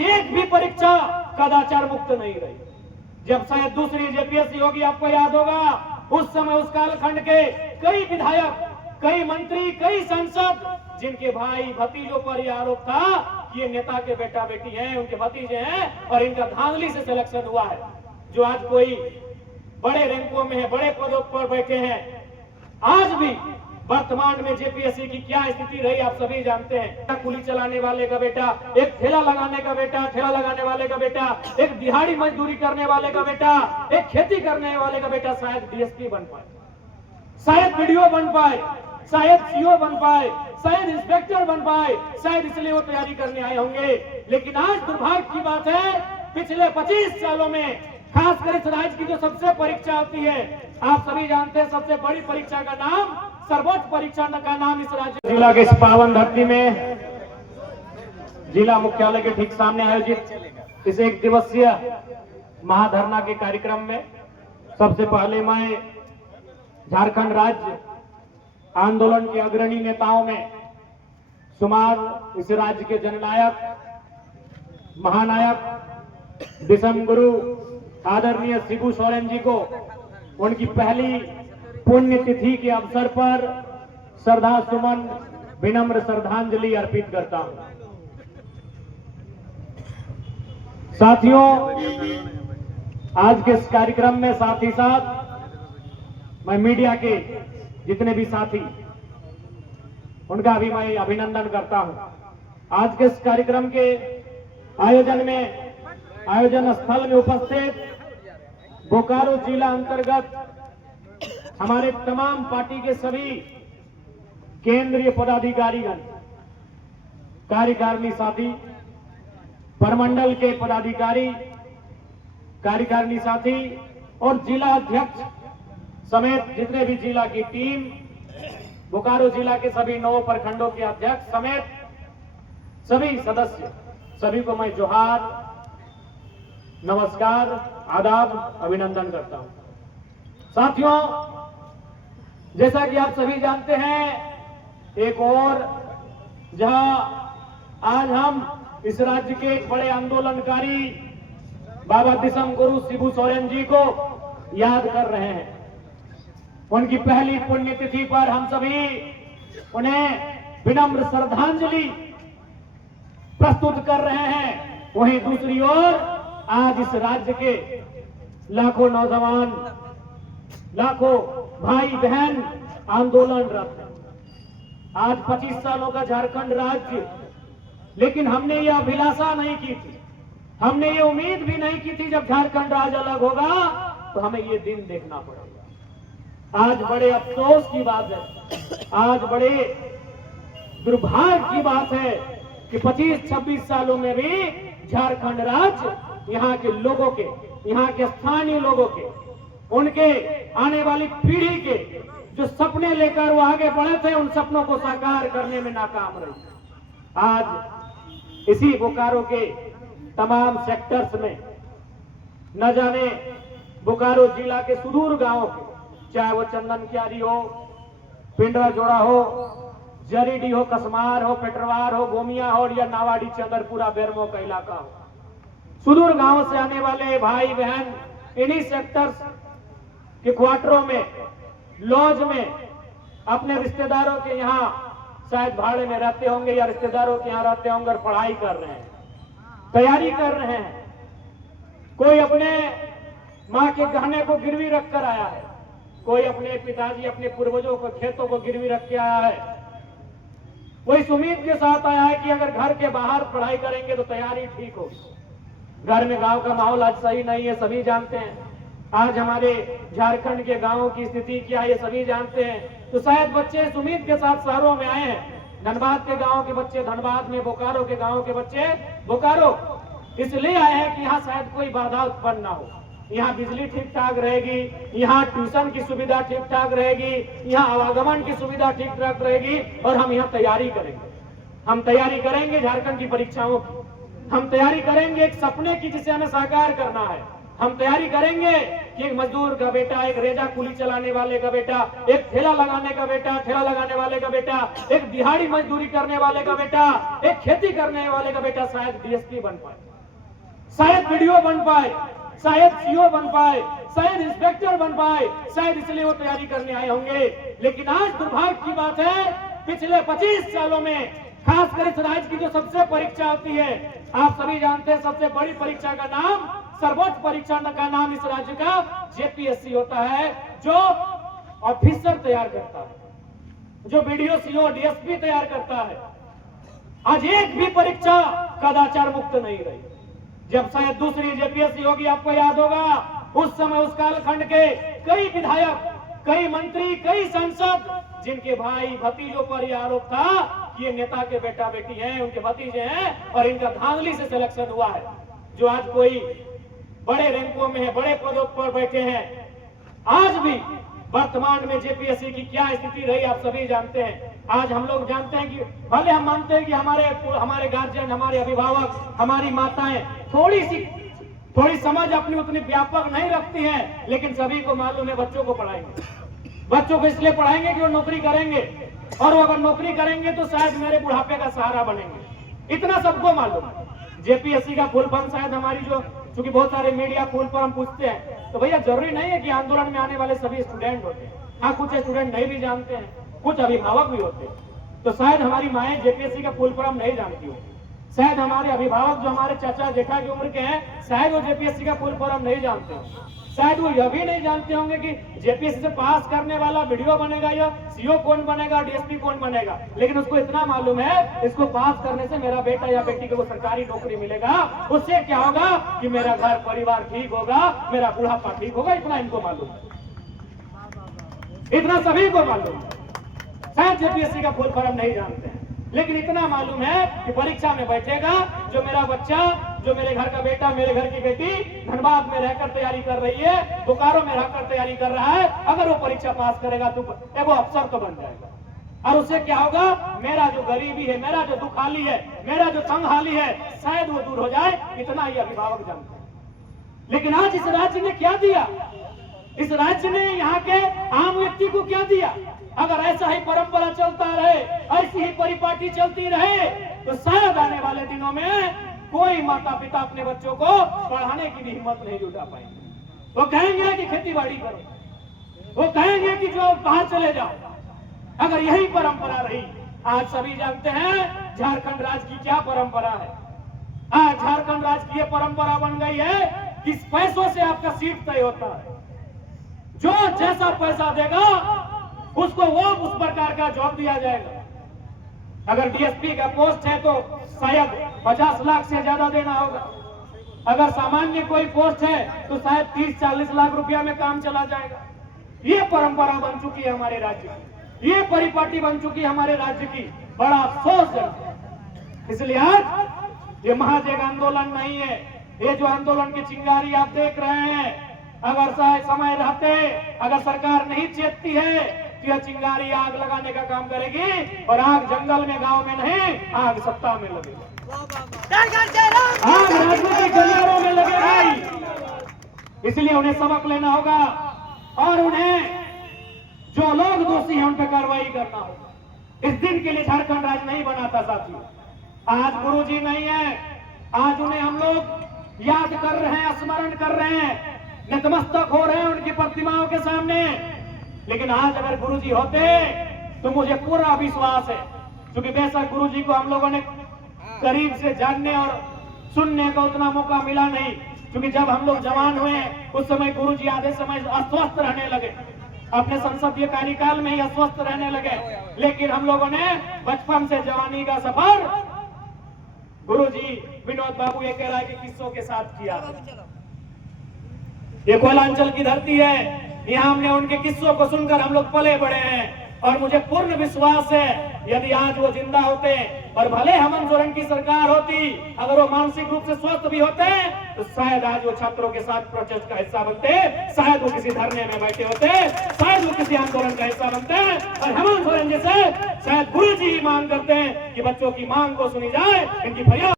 आज एक भी परीक्षा कदाचार मुक्त नहीं रही। जब शायद दूसरी जेपीएससी होगी, आपको याद होगा उस समय उस कालखंड के कई विधायक, कई मंत्री, कई सांसद जिनके भाई भतीजों पर यह आरोप था कि ये नेता के बेटा बेटी हैं, उनके भतीजे हैं और इनका धांधली से सिलेक्शन हुआ है, जो आज कोई बड़े रैंकों में है, बड़े पदों पर बैठे हैं। आज भी वर्तमान में जेपीएससी की क्या स्थिति रही आप सभी जानते हैं। कुली चलाने वाले का बेटा, एक ठेला लगाने का बेटा, ठेला लगाने वाले का बेटा, एक दिहाड़ी मजदूरी करने वाले का बेटा, एक खेती करने वाले का बेटा शायद डीएसपी बन पाए, शायद वीडियो बन पाए, शायद सीओ बन पाए, शायद इंस्पेक्टर बन पाए, शायद इसलिए वो तैयारी करने आए होंगे। लेकिन आज दुर्भाग्य की बात है, पिछले 25 सालों में खासकर इस राज्य की जो सबसे परीक्षा होती है, आप सभी जानते हैं सबसे बड़ी परीक्षा का नाम, सर्वोच्च परीक्षा का नाम इस राज्य जिला के इस पावन धरती में जिला मुख्यालय के ठीक सामने आयोजित इस एक दिवसीय महाधरना के कार्यक्रम में सबसे पहले मैं झारखंड राज्य आंदोलन के अग्रणी नेताओं में शुमार इस राज्य के जननायक, महानायक, दिसम गुरु आदरणीय शिबू सोरेन जी को उनकी पहली पुण्यतिथि के अवसर पर श्रद्धा सुमन, विनम्र श्रद्धांजलि अर्पित करता हूं। साथियों, आज के इस कार्यक्रम में साथ ही साथ मैं मीडिया के जितने भी साथी, उनका भी मैं अभिनंदन करता हूं। आज के इस कार्यक्रम के आयोजन स्थल में उपस्थित बोकारो जिला अंतर्गत हमारे तमाम पार्टी के सभी केंद्रीय पदाधिकारीगण, कार्यकारिणी साथी, प्रमंडल के पदाधिकारी, कार्यकारिणी साथी और जिला अध्यक्ष समेत जितने भी जिला की टीम, बोकारो जिला के सभी 9 प्रखंडों के अध्यक्ष समेत सभी सदस्य, सभी को मैं जोहार, नमस्कार, आदाब, अभिनंदन करता हूं। साथियों, जैसा कि आप सभी जानते हैं, एक और जहां आज हम इस राज्य के एक बड़े आंदोलनकारी बाबा दिसम गुरु शिबू सोरेन जी को याद कर रहे हैं, उनकी पहली पुण्यतिथि पर हम सभी उन्हें विनम्र श्रद्धांजलि प्रस्तुत कर रहे हैं। वहीं दूसरी ओर आज इस राज्य के लाखों नौजवान, लाखों भाई बहन आंदोलनरत हैं। आज 25 सालों का झारखंड राज्य, लेकिन हमने ये अभिलाषा नहीं की थी, हमने ये उम्मीद भी नहीं की थी जब झारखंड राज्य अलग होगा तो हमें ये दिन देखना पड़ेगा। आज बड़े अफसोस की बात है, आज बड़े दुर्भाग्य की बात है कि 25-26 सालों में भी झारखंड राज्य यहाँ के लोगों के, यहाँ के स्थानीय लोगों के, उनके आने वाली पीढ़ी के जो सपने लेकर वो आगे बढ़े थे, उन सपनों को साकार करने में नाकाम रही। आज इसी बोकारो के तमाम सेक्टर्स में, न जाने बोकारो जिला के सुदूर गांवों के, चाहे वो चंदन क्यारी हो, पिंडरा जोड़ा हो, जरीडी हो, कसमार हो, पेटरवार हो, गोमिया हो या नावाडी, चंदरपुरा, बेरमो का इलाका हो, सुदूर गांव से आने वाले भाई बहन इन्हीं सेक्टर्स के क्वार्टरों में, लॉज में अपने रिश्तेदारों के यहाँ शायद भाड़े में रहते होंगे या रिश्तेदारों के यहाँ रहते होंगे और पढ़ाई कर रहे हैं, तैयारी कर रहे हैं। कोई अपने माँ के गहने को गिरवी रखकर आया है, कोई अपने पिताजी, अपने पूर्वजों को खेतों को गिरवी रख के आया है। वो इस उम्मीद के साथ आया है कि अगर घर के बाहर पढ़ाई करेंगे तो तैयारी ठीक होगी। घर में गांव का माहौल आज सही नहीं है, सभी जानते हैं। आज हमारे झारखंड के गांवों की स्थिति क्या है, ये सभी जानते हैं। तो शायद बच्चे इस उम्मीद के साथ शहरों में आए हैं। धनबाद के गांव के बच्चे धनबाद में, बोकारो के गांव के बच्चे बोकारो इसलिए आए हैं कि यहाँ शायद कोई बाधा उत्पन्न ना हो, यहाँ बिजली ठीक ठाक रहेगी, यहाँ ट्यूशन की सुविधा ठीक ठाक रहेगी, यहाँ आवागमन की सुविधा ठीक ठाक रहेगी और हम यहाँ तैयारी करेंगे। हम तैयारी करेंगे झारखंड की परीक्षाओं की, हम तैयारी करेंगे एक सपने की जिसे हमें साकार करना है। हम तैयारी करेंगे कि एक मजदूर का बेटा, एक रेजा कुली चलाने वाले का बेटा, एक ठेला लगाने का बेटा, ठेला लगाने वाले का बेटा, एक दिहाड़ी मजदूरी करने वाले का बेटा, एक खेती करने वाले का बेटा शायद डीएसपी बन पाए। शायद वीडियो बन पाए, शायद सीओ बन पाए, शायद इंस्पेक्टर बन पाए, शायद इसलिए वो तैयारी करने आए होंगे। लेकिन आज दुर्भाग्य की बात है, पिछले 25 सालों में खासकर इस राज्य की जो सबसे परीक्षा होती है, आप सभी जानते हैं सबसे बड़ी परीक्षा का नाम, सर्वोच्च परीक्षा का नाम इस राज्य का जेपीएससी होता है, जो ऑफिसर तैयार करता है, जो बीडीओ सीओ डीएसपी तैयार करता है। आज एक भी परीक्षा कदाचार मुक्त नहीं रही। जब शायद दूसरी जेपीएससी होगी, आपको याद होगा उस समय उस कालखंड के कई विधायक, कई मंत्री, कई सांसद, जिनके भाई भतीजों पर यह आरोप था कि ये नेता के बेटा बेटी हैं, उनके भतीजे हैं और इनका धांधली से सिलेक्शन हुआ है, जो आज कोई बड़े रैंकों में है, बड़े पदों पर बैठे हैं। आज भी वर्तमान में जेपीएससी की क्या स्थिति रही आप सभी जानते हैं। आज हम लोग जानते हैं कि भले हम मानते हैं कि हमारे गार्जियन, हमारे अभिभावक, हमारी माताएं थोड़ी समझ अपनी उतनी व्यापक नहीं रखती हैं, लेकिन सभी को मालूम है बच्चों को पढ़ाएंगे, बच्चों को इसलिए पढ़ाएंगे कि वो नौकरी करेंगे, और वो अगर नौकरी करेंगे तो शायद मेरे बुढ़ापे का सहारा बनेंगे। इतना सबको मालूम है। जेपीएससी का फुल फॉर्म शायद हमारी जो, क्योंकि बहुत सारे मीडिया फुल फॉर्म पूछते हैं, तो भैया जरूरी नहीं है कि आंदोलन में आने वाले सभी स्टूडेंट होते हैं। हाँ, कुछ स्टूडेंट नहीं भी जानते हैं, कुछ अभिभावक भी होते हैं। तो शायद हमारी माएं जेपीएससी का फुल फॉर्म नहीं जानती हो, शायद हमारे अभिभावक जो हमारे चाचा जेठा की उम्र के हैं, शायद वो जेपीएससी का फुल फॉर्म नहीं जानते हो। शायद वो यह भी नहीं जानते होंगे कि जेपीएससी से पास करने वाला वीडियो बनेगा या सीओ कौन बनेगा, डीएसपी कौन बनेगा। लेकिन उसको इतना मालूम है, इसको पास करने से मेरा बेटा या बेटी को सरकारी नौकरी मिलेगा, उससे क्या होगा कि मेरा घर परिवार ठीक होगा, मेरा बुढ़ापा ठीक होगा। इतना इनको मालूम है, इतना सभी को मालूम है। शायद जेपीएससी का फुल फॉर्म नहीं जानते हैं, लेकिन इतना मालूम है कि परीक्षा में बैठेगा जो मेरा बच्चा, जो मेरे घर का बेटा, मेरे घर की बेटी धनबाद में रहकर तैयारी कर रही है, बोकारो में रहकर तैयारी कर रहा है, अगर वो परीक्षा पास करेगा तो वो अफसर तो बन जाएगा। और उससे क्या होगा, मेरा जो गरीबी है, मेरा जो दुखाली है, मेरा जो तंगहाली है, शायद वो दूर हो जाए। इतना ही अभिभावक जानते हैं। लेकिन आज इस राज्य ने क्या दिया, इस राज्य ने यहाँ के आम व्यक्ति को क्या दिया। अगर ऐसा ही परंपरा चलता रहे, ऐसी ही परिपाटी चलती रहे, तो शायद आने वाले दिनों में कोई माता पिता अपने बच्चों को पढ़ाने की भी हिम्मत नहीं जुटा पाएंगे। वो कहेंगे कि खेती बाड़ी करो, वो कहेंगे कि जो बाहर चले जाओ। अगर यही परंपरा रही, आज सभी जानते हैं झारखंड राज्य की क्या परंपरा है। आज झारखंड राज्य की ये परंपरा बन गई है कि पैसों से आपका सीट तय होता है। जो जैसा पैसा देगा उसको वो उस प्रकार का जॉब दिया जाएगा। अगर डीएसपी का पोस्ट है तो शायद 50 लाख से ज्यादा देना होगा। अगर सामान्य कोई पोस्ट है तो शायद 30-40 लाख रुपया में काम चला जाएगा। ये परंपरा बन चुकी है हमारे राज्य की, ये परिपाटी बन चुकी है हमारे राज्य की। बड़ा अफसोस है। इसलिए आज ये महाजन आंदोलन नहीं है, ये जो आंदोलन की चिंगारी आप देख रहे हैं, अगर समय रहते, अगर सरकार नहीं चेतती है तो यह चिंगारी आग लगाने का काम करेगी, और आग जंगल में, गांव में नहीं, आग सत्ता में लगेगी, आग राजनीतिक गलियारों में लगेगी। इसलिए उन्हें सबक लेना होगा और उन्हें जो लोग दोषी हैं उन पर कार्रवाई करना होगा। इस दिन के लिए झारखंड राज्य नहीं बना था साथियों। आज गुरुजी नहीं है, आज उन्हें हम लोग याद कर रहे हैं, स्मरण कर रहे हैं, नतमस्तक हो रहे हैं उनकी प्रतिमाओं के सामने। लेकिन आज अगर गुरुजी होते तो मुझे पूरा विश्वास है, क्योंकि बेशक गुरुजी को हम लोगों ने करीब से जानने और सुनने का उतना मौका मिला नहीं, क्योंकि जब हम लोग जवान हुए उस समय गुरुजी आधे समय अस्वस्थ रहने लगे, अपने संसदीय कार्यकाल में ही अस्वस्थ रहने लगे। लेकिन हम लोगों ने बचपन से जवानी का सफर गुरुजी विनोद बाबू ये कह रहा है कि किस्सों के साथ किया। ये कोयलांचल की धरती है, यहाँ हमने उनके किस्सों को सुनकर हम लोग पले बड़े हैं, और मुझे पूर्ण विश्वास है यदि आज वो जिंदा होते और भले हेमंत सोरेन की सरकार होती, अगर वो मानसिक रूप से स्वस्थ भी होते तो शायद आज वो छात्रों के साथ प्रोटेस्ट का हिस्सा बनते, शायद वो किसी धरने में बैठे होते, शायद वो किसी आंदोलन का हिस्सा बनते। और हेमंत सोरेन जैसे शायद गुरुजी ही मांग करते हैं कि बच्चों की मांग को सुनी जाए, इनकी फरियाद